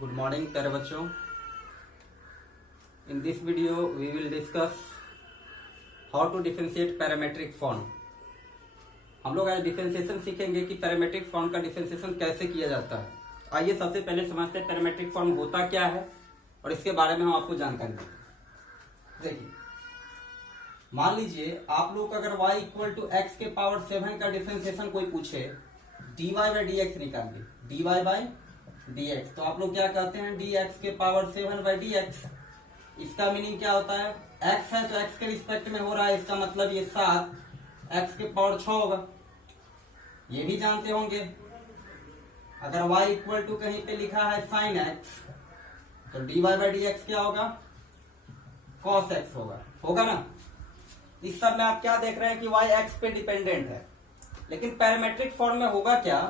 Good morning प्यारे बच्चों। In this video we will discuss how to differentiate parametric form. हम लोग आज डिफरेंशिएशन सीखेंगे कि पैरामेट्रिक फॉर्म का डिफरेंशिएशन कैसे किया जाता है। आइए सबसे पहले समझते हैं पैरामेट्रिक फॉर्म होता क्या है और इसके बारे में हम आपको जानकारी देंगे। देखिए, मान लीजिए आप लोग अगर y इक्वल टू एक्स के पावर 7 का डिफरेंशिएशन कोई पूछे, dy बाई डी एक्स निकालिए, dy बाई डी एक्स, तो आप लोग क्या कहते हैं dx के पावर 7 बाई डी एक्स। इसका मीनिंग क्या होता है, x है तो x के रिस्पेक्ट में हो रहा है, इसका मतलब ये 7 x के पावर 6 होगा। ये भी जानते होंगे अगर y इक्वल टू कहीं पे लिखा है साइन x तो dy बाई डी एक्स क्या होगा, cos x होगा ना। इस सब में आप क्या देख रहे हैं कि y x पे डिपेंडेंट है, लेकिन पैरामेट्रिक फॉर्म में होगा क्या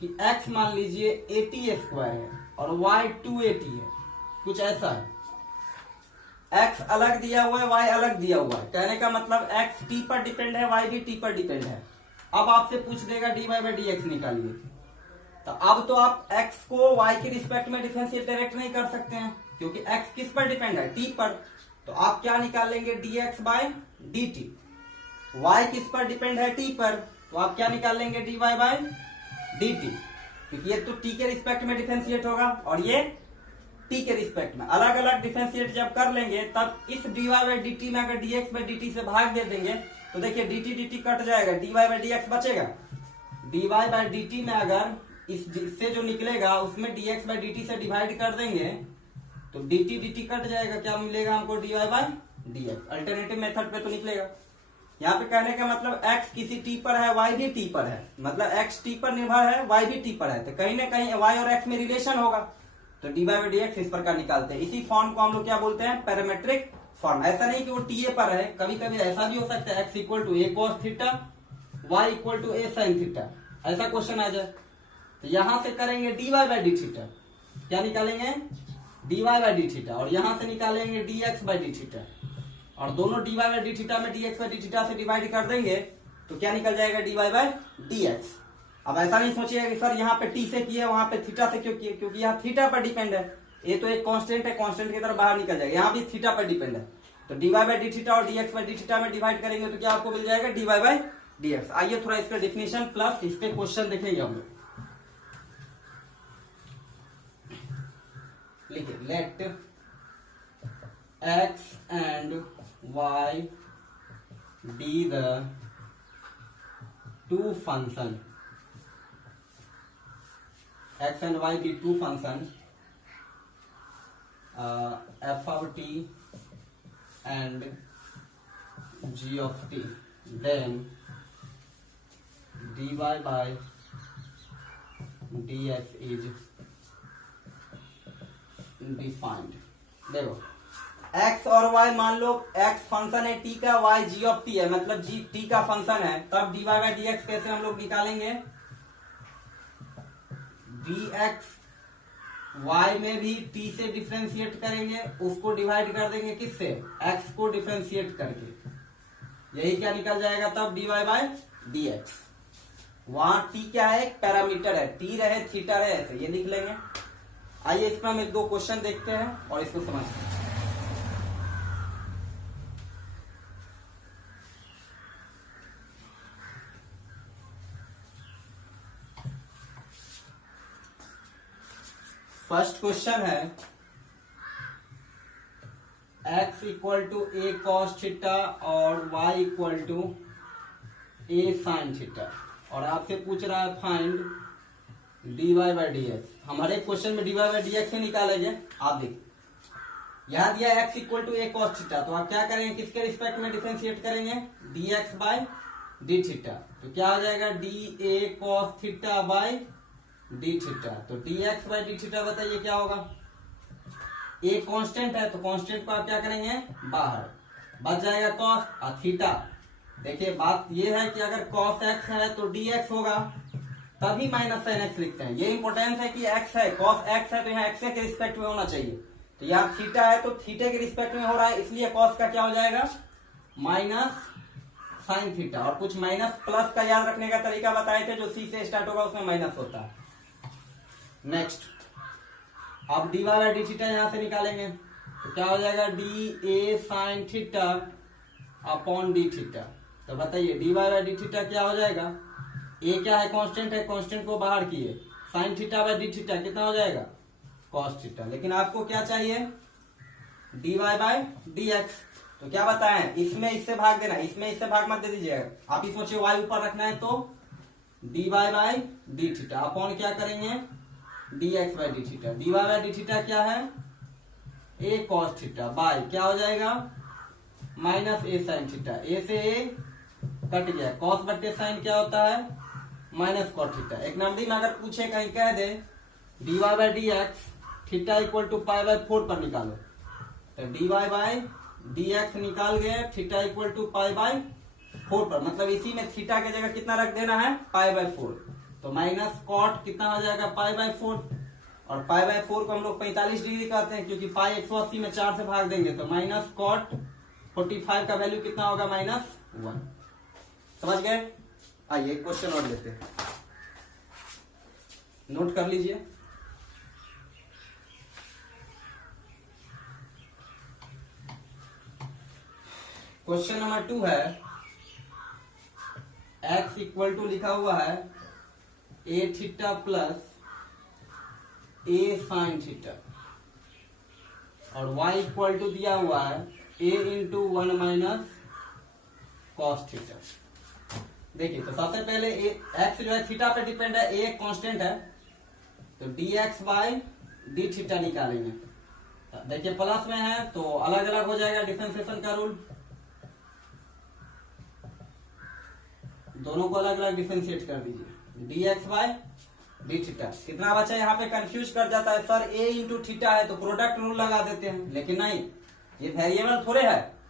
कि x मान लीजिए 80 स्क्वायर है और y 280 है, कुछ ऐसा है। x अलग दिया हुआ है, y अलग दिया हुआ है, कहने का मतलब x t पर डिपेंड है, y भी t पर डिपेंड है। अब आपसे पूछ देगा dy बाई डी एक्स निकालिए, तो अब तो आप x को y के रिस्पेक्ट में डिफरेंशिएट डायरेक्ट नहीं कर सकते हैं क्योंकि x किस पर डिपेंड है, t पर। तो आप क्या निकालेंगे, dx बाई dt। y किस पर डिपेंड है, t पर, तो आप क्या निकालेंगे, dy बाई dt, क्योंकि ये तो t के रिस्पेक्ट में डिफरेंशिएट होगा और ये t के रिस्पेक्ट में। अलग अलग डिफरेंशिएट जब कर लेंगे तब इस dy बाई dt में अगर dx बाई dt से भाग दे देंगे तो देखिए dt कट जाएगा, dy बाई dx बचेगा। dy बाई dt में अगर इससे जो निकलेगा उसमें dx बाई dt से डिवाइड कर देंगे तो dt कट जाएगा, क्या मिलेगा हमको, dy by dx। Alternative method पे तो निकलेगा। यहाँ पे कहने का मतलब x किसी t पर है, y भी t पर है, मतलब x t पर निर्भर है, y भी t पर है, तो कहीं ना कहीं y और x में रिलेशन होगा, तो dy बाई डी एक्स इस प्रकार निकालते हैं। इसी फॉर्म को हम लोग क्या बोलते हैं, पैरामेट्रिक फॉर्म। ऐसा नहीं कि वो TA पर है, कभी कभी ऐसा भी हो सकता है x equal to a cos theta, y equal to a sin theta, ऐसा क्वेश्चन आ जाए। तो यहां से करेंगे dy बाई डी थीटा, क्या निकालेंगे, dy बाई डी थीटा, और यहां से निकालेंगे dx बाई डी थीटा, और दोनों dy बाई डी थीटा में dx बाई डी थीटा से डिवाइड कर देंगे तो क्या निकल जाएगा, dy बाई dx। अब ऐसा नहीं सोचिएगा कि सर यहाँ पे t से किए वहां पे थीटा से क्यों किए, क्योंकि यहाँ थीटा पर डिपेंड है, ये तो एक कांस्टेंट है, कांस्टेंट की तरफ बाहर निकल जाएगा, यहाँ भी थीटा पर डिपेंड है। तो dy बाई डी थीटा और dx बाई डी थीटा में डिवाइड करेंगे तो क्या आपको मिल जाएगा, dy बाई dx। आइए थोड़ा इसका डिफिनेशन प्लस इस पे क्वेश्चन देखेंगे हम लोग। लिखिए, late x and y be the two function, x and y be two function, f of t and g of t, then dy by dx is defined। देखो x और y मान लो x function है t का, y g of t है, मतलब g t का function है, तब dy बाई dx कैसे हम लोग निकालेंगे, dx y में भी t से डिफरेंशिएट करेंगे, उसको डिवाइड कर देंगे किससे, x को डिफरेंशिएट करके, यही क्या निकल जाएगा तब dy बाई dx। वहां t क्या है, एक पैरामीटर है, t रहे थीटा रहे, ऐसे ये लिख लेंगे। आइए इसमें हम एक दो क्वेश्चन देखते हैं और इसको समझते हैं। फर्स्ट क्वेश्चन है x equal to a cos theta और y equal to a sin theta, और आपसे पूछ रहा है find dy by D X. हमारे क्वेश्चन में dy बाई डी एक्स से निकालेंगे। आप देखिए यहां दिया x equal to a cos theta, तो आप क्या करेंगे, किसके रिस्पेक्ट में डिफरेंशिएट करेंगे, dx बाई डी थीटा, तो क्या हो जाएगा, dA cos theta by D theta. तो dx बाई डी थीटा बताइए क्या होगा, a कांस्टेंट है तो कांस्टेंट को आप क्या करेंगे, बाहर, बच जाएगा cos और थीटा। देखिए बात ये है कि अगर cos x है तो dx होगा, तभी माइनस साइन x लिखते हैं। ये इंपोर्टेंस है कि x है, cos x है तो यहाँ x के रिस्पेक्ट में होना चाहिए, तो यहाँ थीटा है तो थीटे के रिस्पेक्ट में हो रहा है, इसलिए cos का क्या हो जाएगा, माइनस साइन थीटा। और कुछ माइनस प्लस का याद रखने का तरीका बताए थे, जो सी से स्टार्ट होगा उसमें माइनस होता है। नेक्स्ट अब D Y by D theta यहां से निकालेंगे तो क्या हो जाएगा, D A sine theta upon D theta. तो बताइए D Y by D theta क्या हो जाएगा, ए क्या है, कांस्टेंट है, कांस्टेंट को बाहर किए, sine theta by D theta कितना हो जाएगा, कॉस थीटा। लेकिन आपको क्या चाहिए, D Y by D X. तो क्या बताएं, इसमें इससे भाग देना, इसमें इससे भाग मत दे दीजिएगा। आप ही सोचिए वाई ऊपर रखना है तो D Y by D theta upon क्या करेंगे, D X by D theta. D Y by D theta क्या है, ए कॉस थीटा बाय क्या हो जाएगा, minus A sine theta. A से ए कट गया, कॉस बट्टे साइन क्या होता है, माइनस कॉट थीटा। एक नंबर में अगर पूछे कहीं कह दे D Y by D X theta equal to pi by 4 पर निकालो, तो D Y by D X निकाल गए, theta equal to pi by 4 पर, मतलब इसी में थीटा की जगह कितना रख देना है, पाई बाई 4। तो माइनस कॉट कितना हो जाएगा, पाई बाई 4, और पाई बाई 4 को हम लोग 45 डिग्री कहते हैं क्योंकि पाई 180 में 4 से भाग देंगे तो माइनस कॉट 45 का वैल्यू कितना होगा, -1। समझ गए। आइए क्वेश्चन और लेते हैं, नोट कर लीजिए। क्वेश्चन नंबर 2 है, x इक्वल टू लिखा हुआ है ए थीटा प्लस ए साइन थीटा और y इक्वल टू दिया हुआ है a into 1 minus cos theta. देखिए तो सबसे पहले x जो है थीटा पे डिपेंड है, a एक कांस्टेंट है, तो dx बाई डी थीटा निकालेंगे। देखिए प्लस में है तो अलग अलग हो जाएगा, डिफरेंशिएशन का रूल, दोनों को अलग अलग डिफरेंशिएट कर दीजिए। dx बाई डी थीटा कितना बचा, यहाँ पे कंफ्यूज कर जाता है सर a इंटू थीटा है तो प्रोडक्ट रूल लगा देते हैं, लेकिन नहीं, ये वेरिएबल थोड़े है।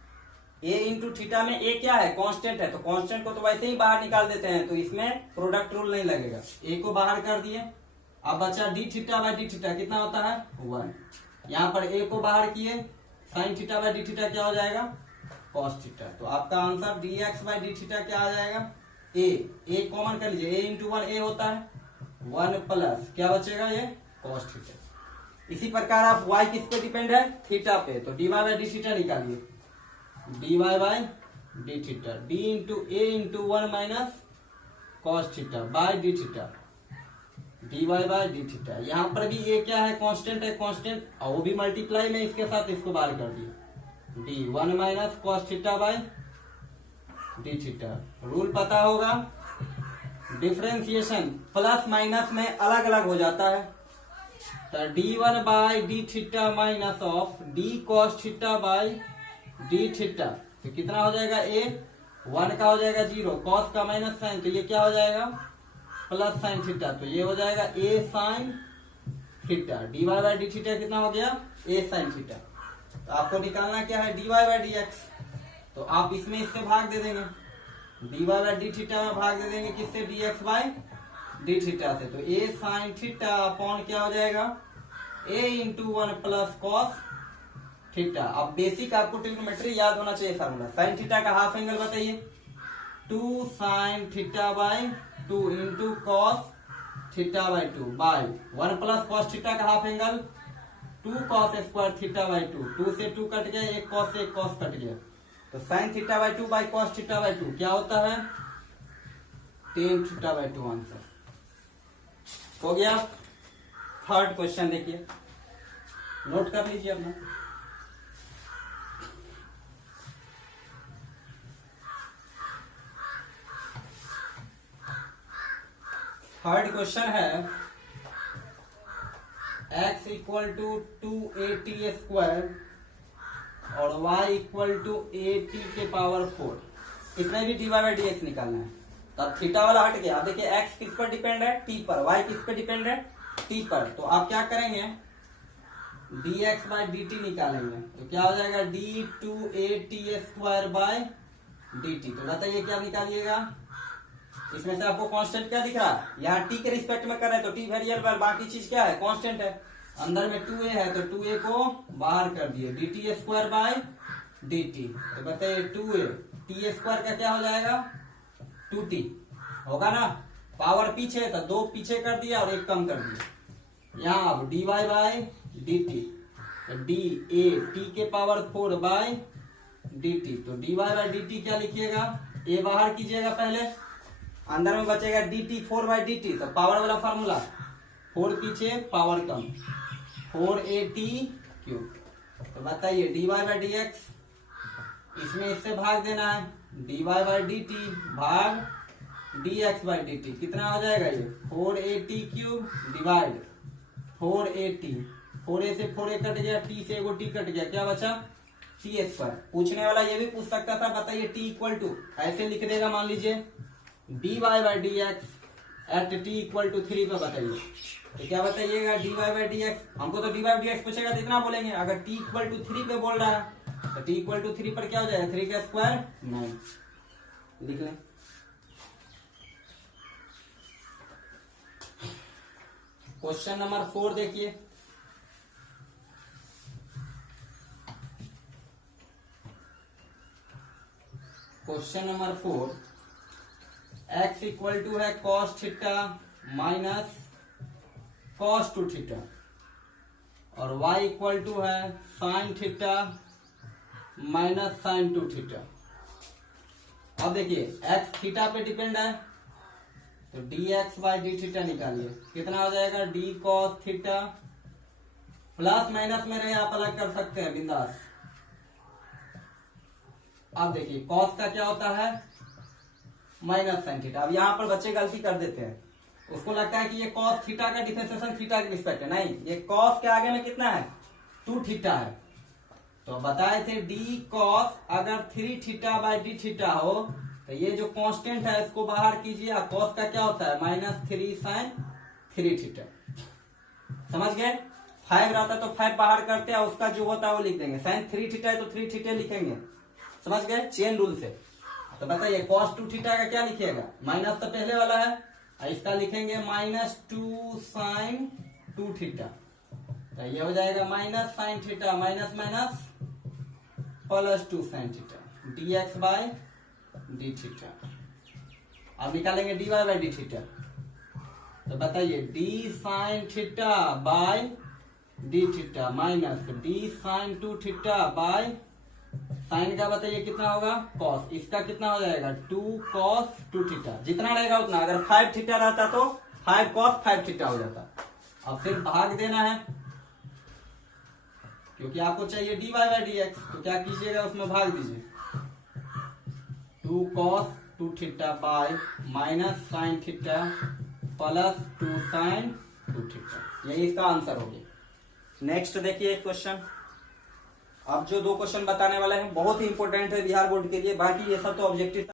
a इंटू थीटा में a क्या है, कांस्टेंट है, तो कांस्टेंट को तो वैसे ही बाहर निकाल देते हैं, तो इसमें प्रोडक्ट रूल नहीं लगेगा। a को बाहर कर दिए, अब बचा D theta by D theta कितना होता है, 1। यहाँ पर a को बाहर किए, sine theta by D theta क्या हो जाएगा, कॉस थीटा। तो आपका answer D X by D theta क्या आ जाएगा, a कॉमन कर लीजिए, a इंटू 1 a होता है, 1 प्लस क्या बचेगा, ये कॉस थीटा। इसी प्रकार आप y किस पे डिपेंड है, थीटा पे, तो D Y by D theta निकालिए, D Y by D theta, D into A into 1 minus cos theta by D theta, D Y by D theta. यहाँ पर भी ए क्या है, कांस्टेंट है, कांस्टेंट, और वो भी मल्टीप्लाई में इसके साथ इसको बाहर कर दिए, D 1 minus cos theta by D theta. Rule पता होगा, डिफरेंशिएशन प्लस माइनस में अलग अलग हो जाता है, तो d1 by D theta minus of D cos theta by D theta, तो कितना हो जाएगा, a 1 का हो जाएगा 0, कॉस का माइनस साइन, तो ये क्या हो जाएगा, प्लस साइन थीटा, तो ये हो जाएगा a sine theta. D Y by D theta कितना हो गया, a साइन थीटा। तो आपको निकालना क्या है, D Y by D X, तो आप इसमें इससे भाग दे देंगे, D Y by D theta में भाग दे देंगे किससे, D X by D theta से, तो ए साइन थीटा अपॉन क्या हो जाएगा, A into 1 plus cos theta. अब बेसिक आपको ट्रिग्नोमेट्री याद होना चाहिए फार्मूला, साइन थीटा का हाफ एंगल बताइए, 2 sine theta by 2 into cos theta by 2 by 1 plus cos theta का half angle 2 cos square theta by 2, 2 से 2 कट गया, एक कॉस से एक कॉस कट गया, तो sign theta by 2 by cos theta by 2 क्या होता है, टेन थीटा बाई 2 आंसर हो गया। थर्ड क्वेश्चन देखिए, नोट कर लीजिए अपना, थर्ड क्वेश्चन है, x equal to 2at square और y इक्वल टू 80 के पावर 4, इसमें भी D Y by D X निकालना है। तब थीटा वाला हट गया, देखिए x किस पर डिपेंड है, t पर, y किस पर डिपेंड है, t पर, तो आप क्या करेंगे, dx बाई dt निकालेंगे, तो क्या हो जाएगा, d2at स्क्वायर बाय dt। तो बताइए क्या निकालिएगा, इसमें से आपको कांस्टेंट क्या दिख रहा है, यहाँ t के रिस्पेक्ट में कर रहे हैं तो t वेरिएबल, बाकी चीज क्या है, कांस्टेंट है, अंदर में 2a है तो 2a को बाहर कर दिए, dt स्क्वायर बाय dt, तो बताइए 2a, t स्क्वायर का क्या हो जाएगा, 2t होगा ना, पावर पीछे तो 2 पीछे कर दिया और 1 कम कर दिया, यहाँ अब dy by D T, D A T के पावर 4 बाई डी टी, तो dy बाई डी टी क्या लिखिएगा, ए बाहर कीजिएगा पहले, अंदर में बचेगा D T 4 by D T, तो पावर वाला फार्मूला 4 पीछे पावर कम 4at क्यूब। तो बताइए dy बाई डी एक्स, इसमें इससे भाग देना है, dy बाई डी टी भाग dx बाई डी टी, कितना हो जाएगा ये 4at cube divide 4at, 4a से 4a कट गया, t से एगो t कट गया, क्या बचा टी स्क्वायर। पूछने वाला ये भी पूछ सकता था, बताइए t इक्वल टू ऐसे लिख देगा, मान लीजिए dy by D X at t equal to 3 पे बताइए, तो क्या बताइएगा dy बाई डी एक्स, हमको तो dy बाई डी एक्स पूछेगा तो इतना बोलेंगे, अगर t इक्वल टू 3 पे बोल रहा है तो t इक्वल टू 3 पर क्या हो जाएगा 3 का स्क्वायर 9, लिख लें। क्वेश्चन नंबर 4 देखिए, question number 4, x equal to है cos theta minus cos 2 theta और y इक्वल टू है sin theta minus sin 2 theta. अब देखिए x थीटा पे डिपेंड है, तो dx बाई डी थीटा निकालिए, कितना हो जाएगा d cos theta, plus minus में रहे आप अलग कर सकते हैं बिंदास। अब देखिए cos का क्या होता है माइनस sin थीटा। अब यहाँ पर बच्चे गलती कर देते हैं, उसको लगता है कि ये cos थीटा का डिफरेंशिएशन थीटा के रिस्पेक्ट है, नहीं, ये cos के आगे में कितना है 2 थीटा है। तो बताए थे d cos अगर 3 थीटा बाई डी थीटा हो तो ये जो कांस्टेंट है इसको बाहर कीजिए, cos का क्या होता है -3 sin 3 थीटा। समझ गए, 5 रहता तो 5 बाहर करते हैं, उसका जो होता है वो लिख देंगे, sin 3 थीटा है तो 3 थीटा लिखेंगे, समझ गए चेन रूल से। तो बताइए cos 2 थीटा का क्या लिखिएगा, माइनस तो पहले वाला है, इसका लिखेंगे -2 sin 2 थीटा, तो ये हो जाएगा minus sin theta minus minus plus 2 sin theta dx by D theta. अब निकालेंगे dy बाई डी थीटा, तो बताइए d sin theta by D theta minus d sin 2 theta by sine का बताइए कितना होगा cos, इसका कितना हो जाएगा 2 cos 2 थीटा, जितना रहेगा उतना, अगर 5 थीटा रहता तो 5 cos 5 थीटा हो जाता। अब फिर भाग देना है, क्योंकि आपको चाहिए dy बाई डी एक्स, तो क्या कीजिएगा उसमें भाग दीजिए, 2 cos 2 theta by minus sine theta plus 2 sin 2 theta, यही इसका आंसर हो गया। नेक्स्ट देखिए क्वेश्चन, अब जो 2 क्वेश्चन बताने वाले हैं बहुत ही इंपॉर्टेंट है बिहार बोर्ड के लिए, बाकी ये सब तो ऑब्जेक्टिव